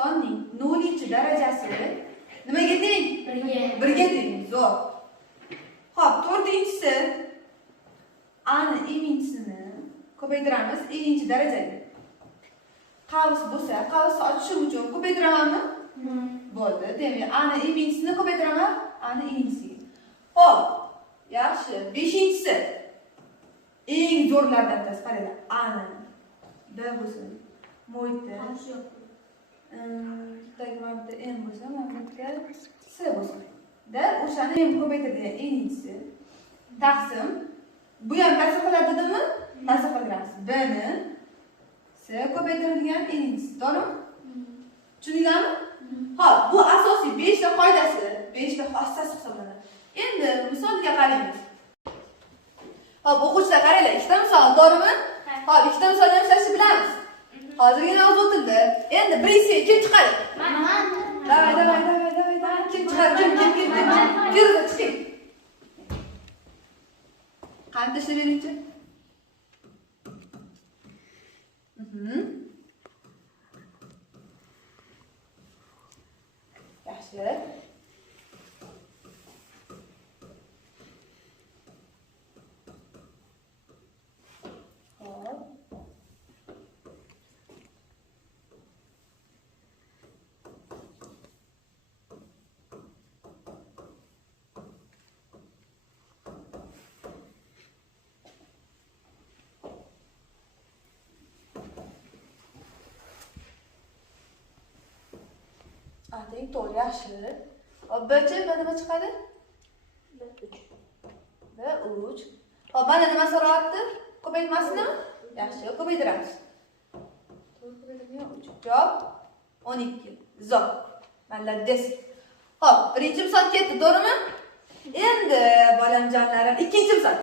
sonning 0-darajasi nimaga teng? 1 ga teng. Zo'r. Xo'p, 4-inchisi ani n'chisini ko'paytiramiz 2-darajaga. Qavs bo'lsa, qavsni ochish uchun ko'paytiramanmi? Bo'ldi. Demak, ani n'chisini ko'paytiraman, ani n'chisiga. Xo'p, yaxshi. 5-inchisi eng zo'rlardan bittasi qaranglar. Ani D bo'lsin. Mo'yda. Bittaga mana bitta M bo'lsa, mana bitta S bo'lsin. Da o'shani M ko'paytiradigan n'chisi taqsim. Bu ham ta'sir qiladi dedimmi? Ta'sir qilamiz. B ni S ko'paytirilgan n'chisi. To'g'rimi? Tushundinglarmi? Xo'p, bu asosiy 5 ta qoidasi, 5 ta xossasi hisoblanadi. Endi misolga qaraymiz. Xo'p, o'quvchilar qaranglar, ikkita misol, to'g'rimi? Xo'p, ikkita misolni ham ishlashni bilamiz. Hozirgina o'zi o'tildi. Endi birinchisiga kim chiqadi? Man. Davay. Kim chiqadi? Kim? Yurib chiqing. Qani tashlab beringchi. Yaxshi. Xo'p. Ading to'g'ri, yaxshi. Hop, B-chi nima chiqadi? B3. Hop, mana nima so'rayapti? Ko'paytmasini? Yaxshi, ko'paytiramiz. 3 javob 12. Zo'r. Malades. Hop, birinchi misol ketdi, to'g'rimi? Endi bolamjonlarim, ikkinchi misol.